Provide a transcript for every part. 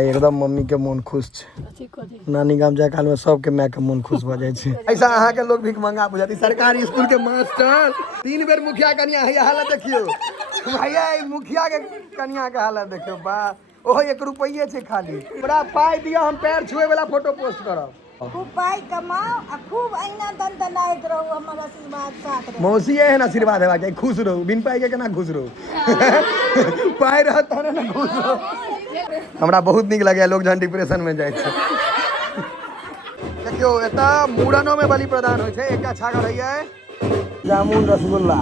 एकदम मम्मी के मन खुश छे। नानी गाम जाए काल में सबके माय के मन खुश भ जाए छे। ऐसा अहाँ के लोग भीख मंगा बुझाती। सरकारी स्कूल के मास्टर 3 बेर मुखिया कन्या है, हालत देखियो भैया। मुखिया के कन्या के हालत देखियो बा। ओहो 1 रुपये छे खाली। बड़ा पाई दिया, हम पैर छुए वाला फोटो पोस्ट करब। खूब पाई कमाओ आ खूब अहिना दनदनाइत रहू, हमर आशीर्वाद साथ रहे। मौसी एहन आशीर्वाद हेबाक चाही, खुश रहू। बिन पाई के केना खुश रहू? पाई रहत तहने ना खुश रहू। हमरा बहुत निक लगे लोग जहन डिप्रेशन में जाए छे। देखियो एता मूड़नो में बलि प्रदान होय छे। एकटा छागर है जामुन रसगुल्ला।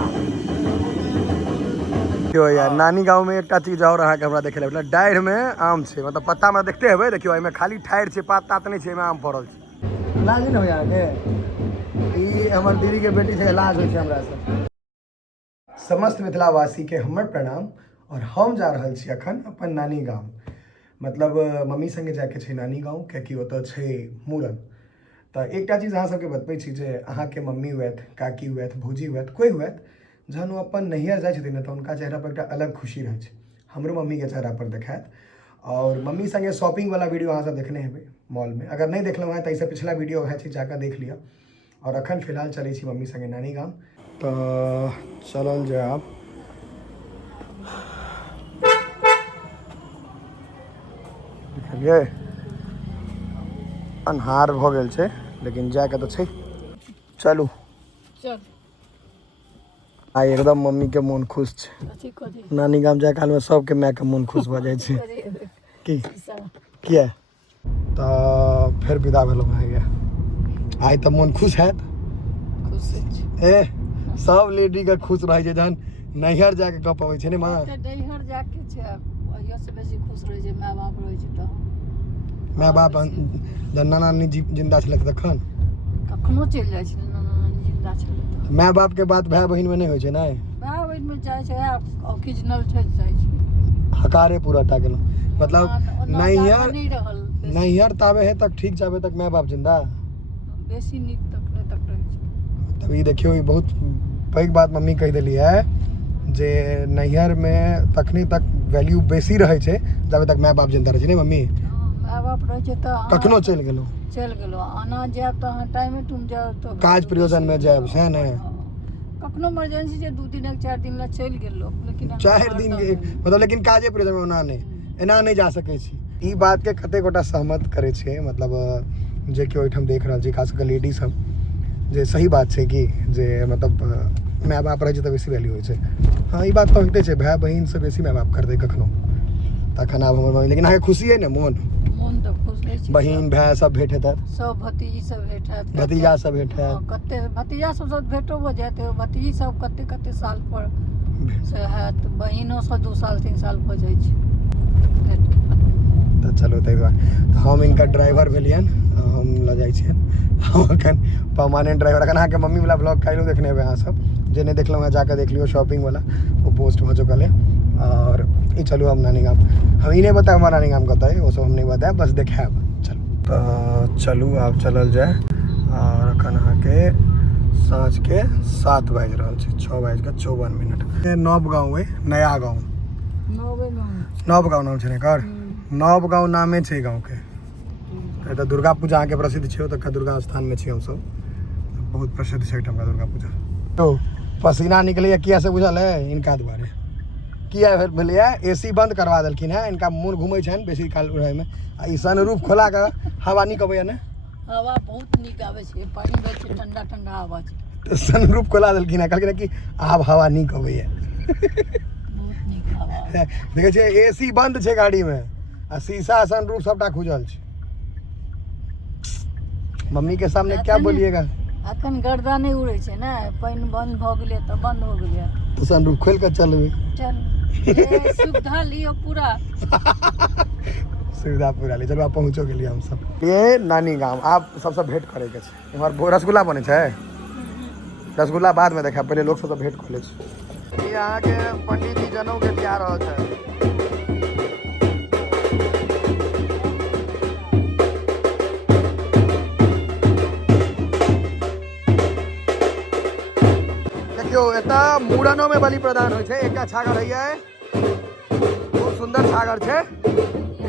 देखियो यार नानी गांव में एकटा चीज और अहाँ के हमरा देखे ले डाढ़ में आम छे। मतलब पत्ता में देखते हेबे, देखियो एमे खाली ठाढ़ छे, पात तात नहीं छे, एमे आम फड़ल छे। लाज नहीं होया के ई हमर दीदी के बेटी से लाज होय छे हमरा से। समस्त मिथिलावासी के हमर प्रणाम। और हम जा रहल छी अखन अपन नानी गांव। मतलब मम्मी संगे जाके छे नानी गांव, कियाकि ओतऽ छे मूड़न। तो एकटा चीज अहाँ सबके बतबै छी जे अहाँ के मम्मी हुएत, काकी हुएत, भौजी हुएत, कोई हुएत, जहन ओ अपन नैहर जाइ छथिन न तऽ उनका चेहरा पर एकटा अलग खुशी रहै छै। हमरो मम्मी के चेहरा पर देखात। और मम्मी संगे शॉपिंग वाला वीडियो अहाँ सब देखने हेबै मॉल में। अगर नहीं देखलहुँ हैं तो इससे पिछला वीडियो है जाकर देख लिया। और अखन फिलहाल चलै छी मम्मी संगे नानी गाम। तो चलल जाए आब। देखलिए अन्हार भ गेल छै, लेकिन जाके तो छै। चलू चल। एकदम मम्मी के मन खुश छे। नानी गाम जाए काल में सबके माय के मन खुश भ जाए छे। की किया तो फिर विदा भेलहुँ हैं। आइ तो मन खुश हैत। ए सब लेडी के खुश रहे छे जहन नैहर जाके गप पबै छे ने मां। नैहर जाके छे ओहियो से बेसी खुश रहे छे माय बाप रहे छे त। माय बाप जहन नाना नानी जिंदा छले तखन कखनो चल जाय छे, नाना नानी जिंदा छले त। माय बाप के बात भाई बहिन में नहीं होय छे। नहीं भाई बहिन में जाय छे ओरिजिनल छे जाय छे। हकारे पूरा टा गेलो। मतलब नैहर ताबे है तक ठीक जाबे तक माय बाप जिंदा बेसी निक तक रहे छे। तभी देखियो ई बहुत पैघ बात मम्मी कह देली है जे नैहर में तखनी तक वैल्यू बेसी रहे छे जब तक माय बाप जिंदा रहे छे। नहीं मम्मी माय बाप रहे छे त कखनो चल गेलो आना जाब तो टाइम में तुम जाओ तो काज प्रयोजन में जाब है ने। कखनो इमरजेंसी जे 2 दिन 4 दिन ला चल गेलो, लेकिन 4 दिन के मतलब लेकिन काजे प्रयोजन में ओना नहीं एना नहीं जा सके छी। ई बात के कते गोटा सहमत करे छे। मतलब जे कि ओइठम देख रहल छी खास कर लेडी सब जे सही बात छे कि जे मतलब माय बाप रहे छे त बेसी वैल्यू होय छे। हाँ ई बात तो होते छे, भाई बहिन से बेसी माय बाप कर दे कखनो तखन आब हमर मम्मी। लेकिन आके खुशी है ने मन तो खुश रहे छे। बहिन भाई सब भेट हेतै, सब भतीजी सब भेट हैत, भतीजा सब भेट है। कते भतीजा सब भेटो भ जाते हो। भतीजी सब कते साल पर से हैत, बहिनो सब 2 साल 3 साल भ जाय छे। तो चलो तै दुआरे हम इनका ड्राइवर भेलियन, हम ल जाइ छियन। हम अखन परमानेंट ड्राइवर। अखन अहाँके मम्मी वाला ब्लॉग काल्हि देखने हेबै अहाँ सब, जे नहीं देखलहुँ हैं जाकर देख लियो। शॉपिंग वाला वो पोस्ट भ चुकल है। और ये चलू हम नानी गाम। हम ही नहीं बताए हमारा नानी गाम कत है, वो सब हम नहीं बताया, बस देखाब। चलो तो चलू आब चलल जाए। और अखन अहाँके साँझ के 7 बाजि रहल छै, 6:54। नव गाँव है, नया गाँव नव गाँव नाम छै एकर। नव गाँव नामे छै गाँव के। तो दुर्गा पूजा अहाँके प्रसिद्ध छै। ओतऽ दुर्गा स्थान में छी हम सब, बहुत प्रसिद्ध छै एहिठाम दुर्गा पूजा। तो पसीना निकले किया से बुझल है इनका दुआरे। किया भेलिए एसी बंद करवा देलखिन है। इनका मन घूमे छन बेसी काल रहे में। आ ई सनरूफ खोला के हवा निक अबैया ने। हवा बहुत निक आवे छे, पानी बहे छे, ठंडा ठंडा हवा छे। तो सनरूफ खोला देलखिन है, कहलखिन कि आब हवा निक अबैया। बहुत निक हवा देखे छे एसी बंद छे गाड़ी में आ शीशा सनरूफ सबटा खुजल छे। मम्मी के सामने क्या बोलिएगा। अखन गर्दा नहीं उड़े छे ना, पानी बंद भ गेले त बंद हो गेले तो सनरूफ खोल के चलबे। चल सुविधा लियो पूरा। सुविधा पूरा ले। चलो आप पहुँचो के लिए हम सब ये नानी गांव। आप सबसे भेंट करे के छे। इमहर रसगुल्ला बने छे, रसगुल्ला बाद में देखा, पहले लोग सब भेंट कर ले छे। ये यहाँ के पंडित जी जनऊ के दिया रहल छे। देखियो एता मूड़नो में बलि प्रदान होय छे। एकटा छागर है, बहुत सुंदर छागर छे।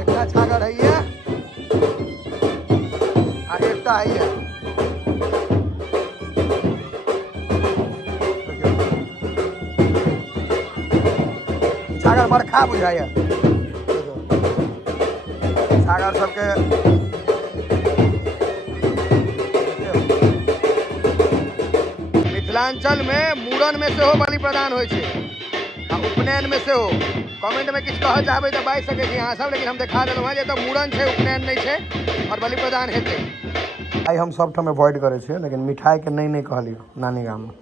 एकटा छागर छागर है ये एकटा है ये छागर बरखा बुझाइए छागर सबके मिथिलांचल में मूड़न में से हो बलि प्रदान होइ छै आ उपनयन में से हो कमेंट में किछु कहऽ चाहबै तऽ बाजि सकै छी अहाँ सब लेकिन हम देखा देलहुँ हँ जे तऽ मूड़न छै उपनयन नहि छै और बलि प्रदान हेतै आइ हम सबठाम अवॉइड करै छियै लेकिन मिठाई के नहीं कहलियो नानी गाम में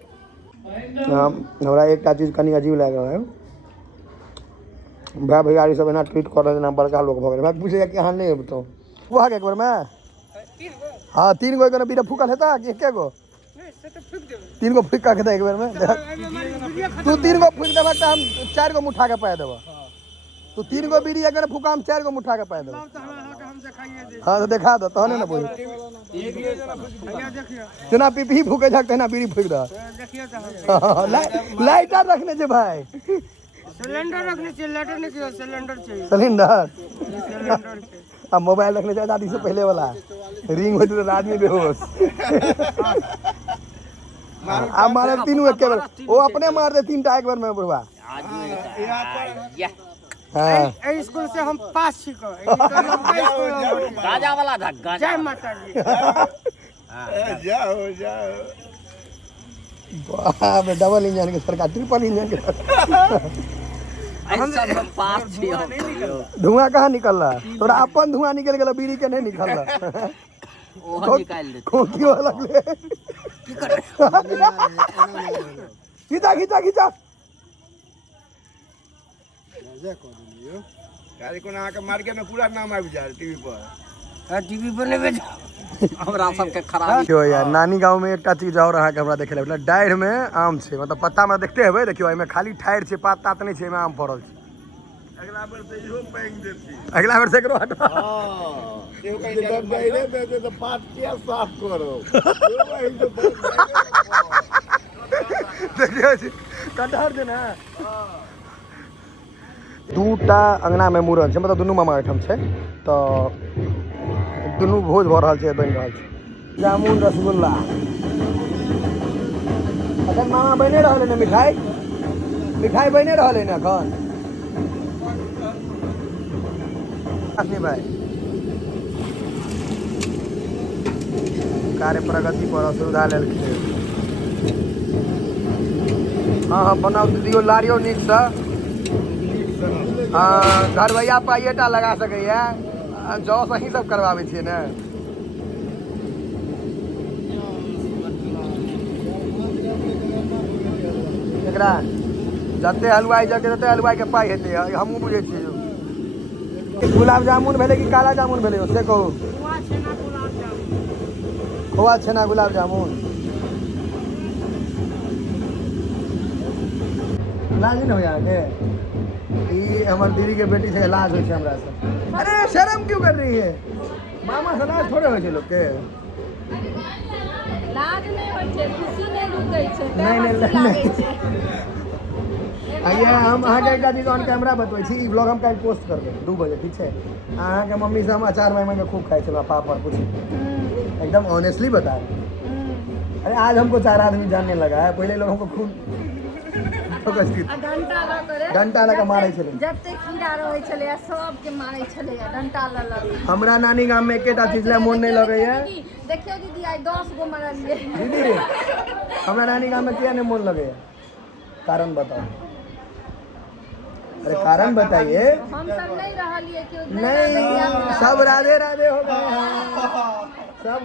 हमरा एकटा चीज कनी अजीब लागल है भाई भैयारी सब एना ट्रीट कर रहे बड़का लोग भऽ गेल भाई पूछे कि अहाँ नहीं अबतो वहाँ के एक बार में हाँ 3 गो एक बीड़ा फूकल हेता कि एके गो 3 गो फूक के एक बार में तू 3 गो फूक देबा त हम 4 गो मुठा के पाए देबा तू 3 गो बीड़ी अगर फूका हम 4 गो मुठा के पाए देबा हाँ तो देखा दो तहने ना बोल जना पीपी फूके झक तेना बीड़ी फूक द लाइटर रखने छे भाई सिलेंडर रखने चाहिए लाइटर नहीं चाहिए सिलेंडर चाहिए सिलेंडर अब मोबाइल रखने चाहिए दादी से पहले वाला रिंग होती तो आदमी बेहोश आप मारे 3 एक बार वो अपने मार दे 3 टा एक बार में बुढ़वा हाँ स्कूल से हम पास छिको गाजा वाला था गाजा जय माता दी जाओ वाह डबल इंजन के सरकार ट्रिपल इंजन के हम पास छी धुआं कहाँ निकल रहा तोरा अपन धुआं निकल गेला बीड़ी के नहीं निकल रहा ओहो निकाल दे खोखी वाला ले की करे खींचा खींचा खींचा मजा कर दियो काहे कोना आके मार्केट में पूरा नाम आबि जाय टीवी पर टीवी पर नहीं भेज हमरा सब के खराब क्यों यार नानी गांव में एकटा चीज और अहाँ के हमरा देखे ले मतलब डाढ़ में आम छे मतलब पत्ता में देखते हेबै देखियो एमे खाली ठाढ़ छे पात तात नहीं छे एमे आम पड़ल छे अगला बार से इहो पैंग देती अगला बार से एकरो हटा हां एगो कहीं जब जाइले दे तो पात किया साफ करो देखियो जी कटहर दे ना दूटा अंगना में मूड़न छे मतलब दुनू मामा एठम छे तो दुनू भोज भऽ रहल छै बनि रहल छै जामुन रसगुल्ला अखन मामा बने रहल है ना मिठाई बने रहल है ना अखन नहीं भाई कार्य प्रगति पर सुविधा लेलखिन हाँ बनाओ दियो लारियो नीक से हाँ घरवैया पाइएटा लगा सकैया जौ सही सब करवावे छियै ने एकरा जते हलवाई जते जते हलवाई के पाई हेतै हमहूँ बुझै छियै गुलाब जामुन भेलै कि काला जामुन भेलै से कहू खोआ छेना गुलाब जामुन इलाज नहीं हो जाके ये हमारे दीदी के बेटी से इलाज हो हमरा से अरे शर्म क्यों कर रही है मामा से इलाज थोड़े हो लोग के लाज नहीं होइ छै खुशी नहीं रुकै छै नहीं आइए हम अहाँ के एकटा चीज ऑन कैमरा बतबै छी ई ब्लॉग हम काल्हि पोस्ट करबै 2 बजे ठीक छै अहाँ के मम्मी से हम अचार में खूब खाई छलहुँ पापड़ कुछ एकदम ऑनेस्टली बता रहे अरे आज हमको 4 आदमी जानने लगा है पहले लोग हमको खूब डंटा लगा मारे छले जते कीड़ा रहै छले सब के मारे छले डंटा ल हमरा नानी गाम में एकेटा चीज ले मोन नहीं लगे है देखियो दीदी आई 10 गो मारलिए दीदी हमरा नानी गाम में किया नहीं मोन लगे कारण बताओ अरे कारण बताइए हम सब नहीं रहलिए क्यों नहीं सब राधे राधे हो गए सब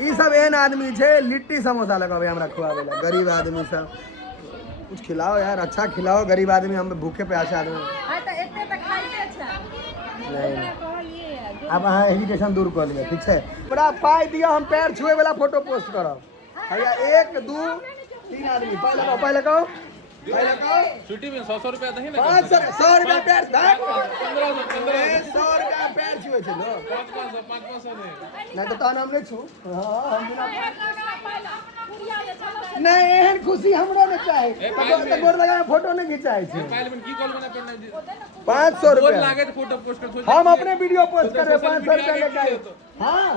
ई सब एहन आदमी छे लिट्टी समोसा लगावे हमरा खुआवे ला गरीब आदमी सब कुछ खिलाओ यार अच्छा खिलाओ गरीब आदमी हम भूखे प्यासे आदमी हां त एते त खाइते छै नहीं अब अहाँ हेजिटेशन दूर कर लिया ठीक है बड़ा पाई दिया हम पैर छुए वाला फोटो पोस्ट करब भैया 1 2 3 आदमी पाई लगाओ छुट्टी में 100 रुपया दही ना 100 रुपया पैर 100 रुपया पैर छुए छै लो 500 नहीं तो तहन हम नहीं छू हां हम बिना नहीं एहन खुशी हमरा में चाहे तो गोर लगा के फोटो नहीं खिंचाई छे पहले में की कॉल बना पड़ना 500 बोल रुपया लागे तो फोटो पोस्ट कर हम अपने वीडियो पोस्ट कर रहे 500 रुपया लेके आए हाँ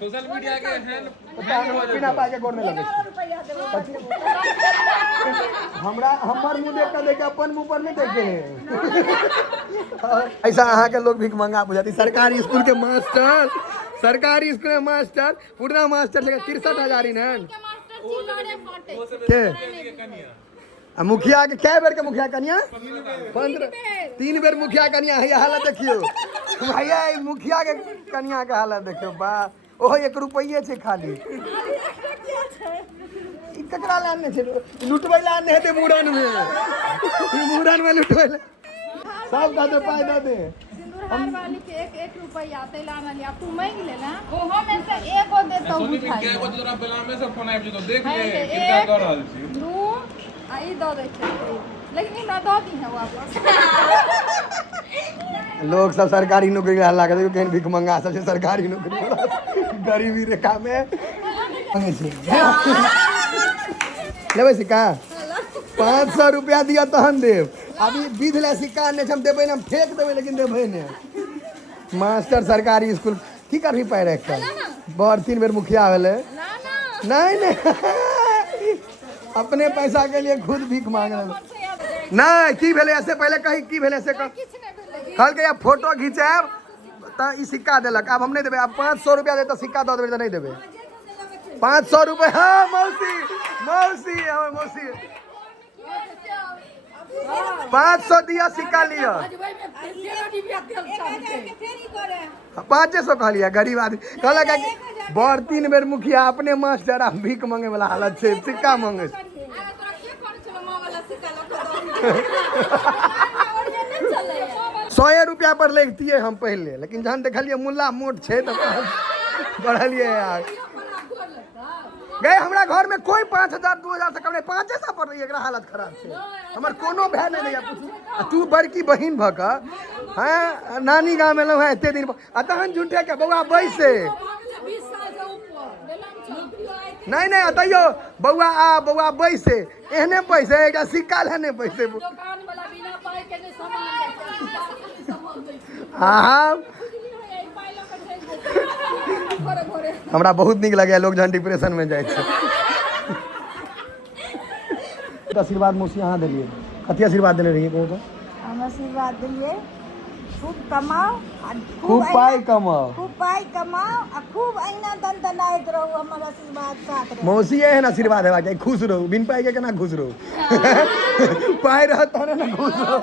सोशल मीडिया के हैंड बिना पाके गोर नहीं लगे हमरा हमर मुंह देख के देखे अपन मुंह पर नहीं देखे ऐसा अहाँ के लोग भीख मंगा बुझाती सरकारी स्कूल के मास्टर सरकारी स्कूल में मास्टर पूरा मास्टर लेके 63,000 इनन के आ मुखिया के कै बेर के मुखिया कन्या 15 3 बेर मुखिया कन्या है हालत देखियो भैया ई मुखिया के कन्या के हालत देखियो बा ओहो 1 रुपये छे खाली ई ककरा लाने छे लुटबै लाने हेते मुड़न में ई मुड़न में लुटबै सब का दे पाई दे सिंदूरहार वाली के 1 रुपया तेलाना लिया तू मांग लेना ओहो में से एगो दे तो सुनी में क्या को तोरा बेला में से फोन आबि जे तो देख ले कितना कर रहल छी दू आई दो दे छै लेकिन हमरा दो दी है वापस लोग सब सरकारी नौकरी ला लागे तो कहीं भीख मंगा सब से सरकारी नौकरी गरीबी रेखा में मांगे छे लेबै सिक्का 500 रुपया दिया तहन देव अभी विध ले सिक्का ने हम देबै ना फेंक देबै लेकिन देबै ने मास्टर सरकारी स्कूल की करही पाए रे का बड़ 3 बेर मुखिया भेले नहीं नहीं अपने पैसा के लिए खुद भीख मांग रहे नहीं की भेले ऐसे पहले कही की भेले से कल के फोटो खिंचाब त ई सिक्का देलक अब हम नहीं देबे अब 500 रुपया दे तो सिक्का दे देबे तो नहीं देबे 500 रुपए हाँ मौसी मौसी हमर मौसी 500 दिया सिक्का लिया 500 कहलिया गरीब आदमी कहलक बड़ 3 बेर मुखिया अपने मास्टर आ भीख मांगे वाला हालत छे सिक्का मांगे 100 रुपया पर लेतिए हम पहले लेकिन जहन देखलिए मुल्ला मोट छे तो बढ़लिए यार गए हमरा घर में कोई 5,000 2,000 से कम नहीं 500 पर रही एकरा हालत खराब छे हमर कोनो भय नहीं है पूछू तू बड़की बहिन भ क हैं नानी गांव में लौ है एते दिन अतहन झूठे के बौआ बैसे नहीं नहीं अतइयो बौआ आ बौआ बैसे एहने पैसे एकटा सिक्का लेने पैसे दुकान वाला बिना पाई के ने सामान हाँ हमरा बहुत निक लगे लोग जहन डिप्रेशन में जाए छे आशीर्वाद मौसी अहाँ दिलिए कथी आशीर्वाद देले रहिए कहू तो हम आशीर्वाद दिलिए खूब कमाओ खूब पाई कमाओ खूब पाई कमाओ आ खूब अहिना दनदनाइत रहू हमर आशीर्वाद साथ रहे मौसी एहन आशीर्वाद हेबाक चाही खुश रहू बिन पाई के केना खुश रहू पाई रहत तहने ना खुश रहू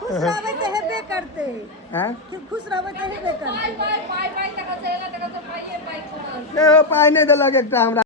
खुश रहबै तऽ हेबे करतै हैं खुश रहबै तऽ हेबे करतै पाई तक से पाई पाई पाई नहीं देलक एकटा हमरा